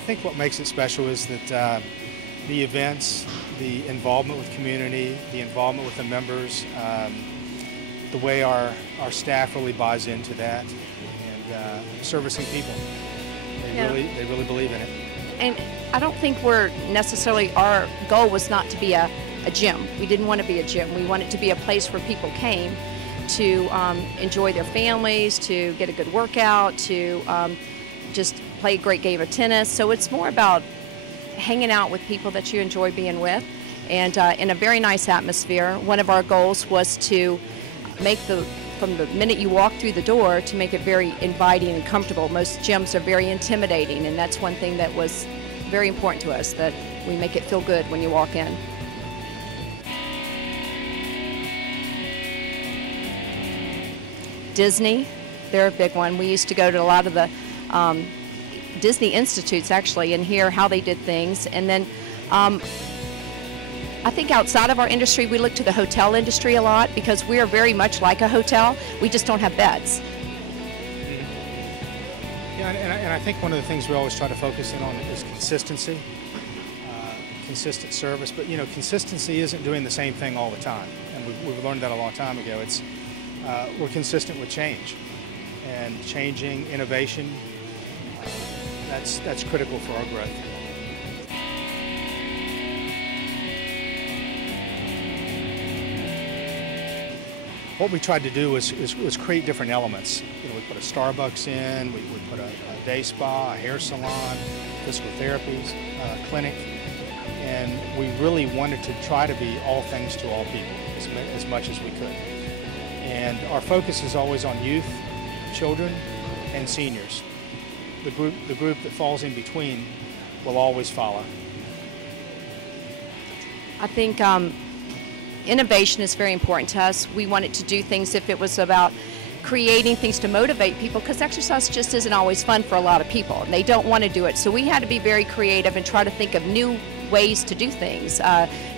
think what makes it special is that the events, the involvement with community, the involvement with the members, the way our staff really buys into that, and servicing people. They really believe in it. And I don't think we're necessarily, our goal was not to be a gym. We didn't want to be a gym. We wanted to be a place where people came to enjoy their families, to get a good workout, to just play a great game of tennis. So it's more about hanging out with people that you enjoy being with, and in a very nice atmosphere. One of our goals was to make from the minute you walk through the door, to make it very inviting and comfortable. Most gyms are very intimidating, and that's one thing that was very important to us, that we make it feel good when you walk in. Disney, they're a big one. We used to go to a lot of the Disney Institutes, actually, and hear how they did things. And then I think outside of our industry, we look to the hotel industry a lot, because we are very much like a hotel. We just don't have beds. Yeah, and I think one of the things we always try to focus in on is consistency, consistent service. But you know, consistency isn't doing the same thing all the time, and we've learned that a long time ago. It's we're consistent with change, and changing, innovation. That's critical for our growth. What we tried to do was create different elements. You know, we put a Starbucks in, we put a day spa, a hair salon, physical therapies, clinic, and we really wanted to try to be all things to all people as much as we could. And our focus is always on youth, children, and seniors. The group that falls in between will always follow. I think innovation is very important to us. We wanted to do things, if it was about creating things to motivate people, because exercise just isn't always fun for a lot of people, and they don't want to do it. So we had to be very creative and try to think of new ways to do things,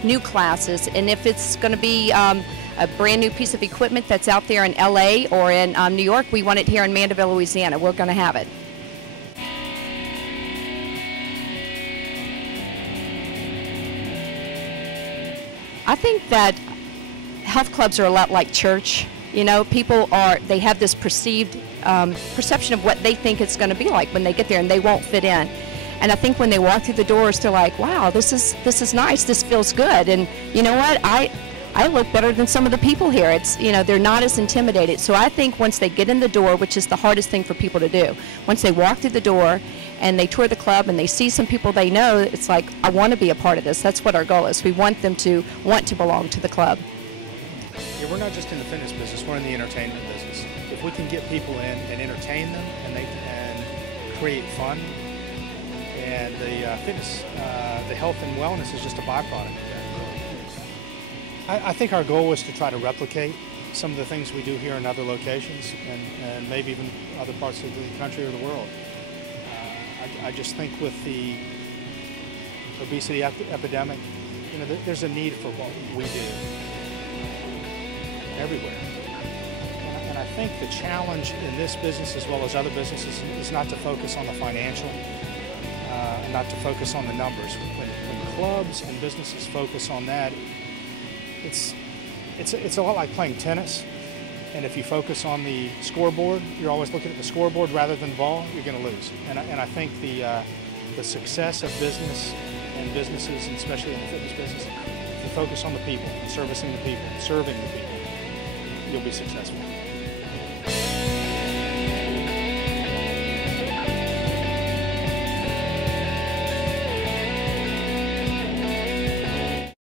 new classes. And if it's going to be a brand new piece of equipment that's out there in LA or in New York, we want it here in Mandeville, Louisiana. We're going to have it. I think that health clubs are a lot like church. You know, they have this perceived perception of what they think it's going to be like when they get there, and they won't fit in. And I think when they walk through the doors, they're like, wow, this is nice, this feels good. And you know what, I look better than some of the people here. It's, you know, they're not as intimidated. So I think once they get in the door, which is the hardest thing for people to do, once they walk through the door and they tour the club and they see some people they know, it's like, I want to be a part of this. That's what our goal is. We want them to want to belong to the club. Yeah, we're not just in the fitness business, we're in the entertainment business. If we can get people in and entertain them, and create fun, and the fitness, the health and wellness is just a byproduct of that. I think our goal was to try to replicate some of the things we do here in other locations, and maybe even other parts of the country or the world. I just think with the obesity epidemic, you know, there's a need for what we do everywhere. And I think the challenge in this business, as well as other businesses, is not to focus on the financial, and not to focus on the numbers. When clubs and businesses focus on that, it's a lot like playing tennis. And if you focus on the scoreboard, you're always looking at the scoreboard rather than the ball, you're going to lose. And I think the success of business and businesses, and especially in the fitness business, if you focus on the people, and servicing the people, and serving the people, you'll be successful.